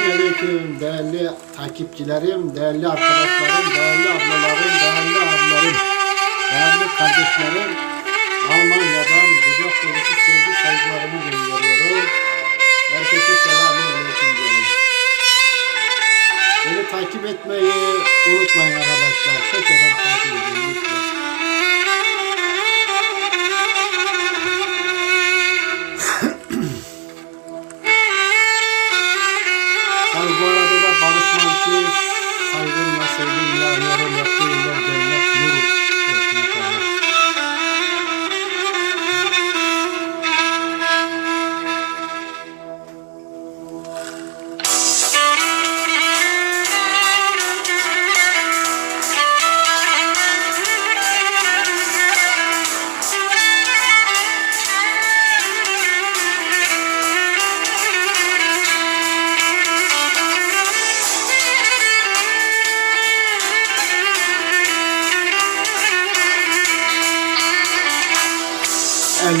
Selamünaleyküm değerli takipçilerim, değerli arkadaşlarım, değerli ablalarım, değerli abilerim, değerli kardeşlerim. Almanya'dan kucak dolusu sevgi saygılarımı gönderiyorum. Herkese selamünaleyküm diyorum. Beni takip etmeyi unutmayın arkadaşlar. Tekrardan takip edin Yani bu arada da Barış Mançı saygımla sevgimle anıyorum yaptığı iller cennet nur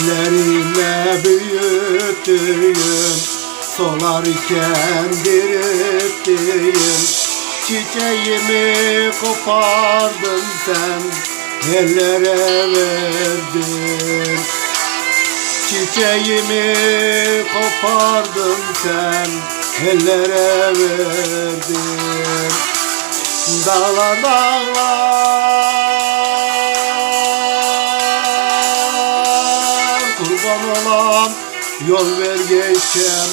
Ellerimle büyüttüğüm Solarken dirittiğim Çiçeğimi kopardın sen Ellere verdin. Çiçeğimi kopardın sen Ellere verdin. Dağlar dağlar yol ver geçem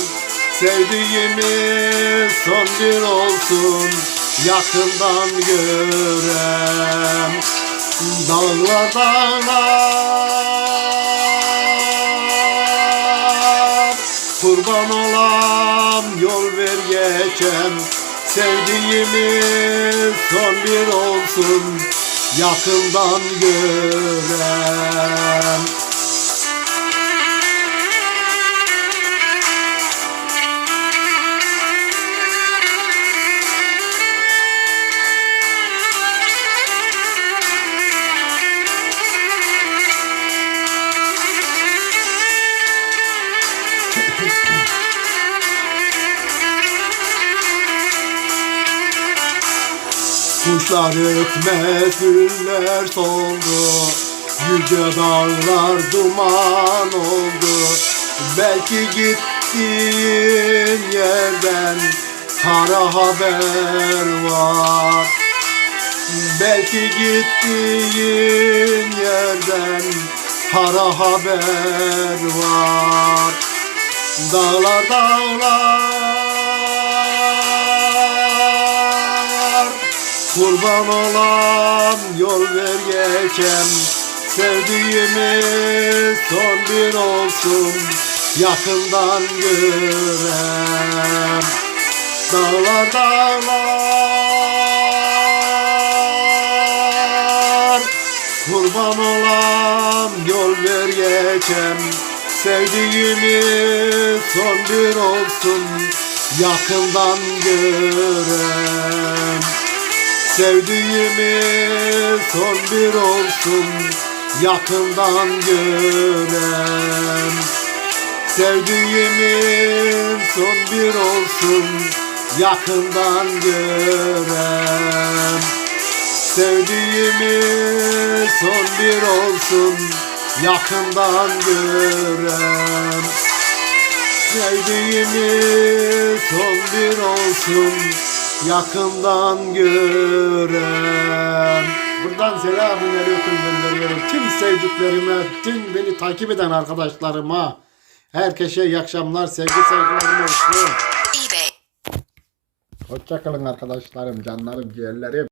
Sevdiğimi son bir olsun Yakından görem Dağlar dağlar Kurban olam yol ver geçem Sevdiğimi son bir olsun Yakından görem Kuşlar ötmez, güller soldu Yüce dağlar duman oldu. Belki gittiğin yerden Kara haber var. Belki gittiğin yerden Kara haber var. Dağlar dağlar Kurban olam yol ver geçem Sevdiğimi son bir olsun. Yakından görem Dağlar dağlar. Kurban olam yol ver geçem Sevdiğimi son bir olsun. Yakından görem Sevdiğimi son bir olsun Yakından görem Sevdiğimi son bir olsun Yakından görem Sevdiğimi son bir olsun Yakından görem Sevdiğimi son bir olsun Yakından görem Buradan selamün aleyküm gönderiyorum. Tüm sevdiklerime, tüm beni takip eden arkadaşlarıma Herkese iyi akşamlar, sevgi saygılarım olsun. Hoşçakalın arkadaşlarım, canlarım, ciğerlerim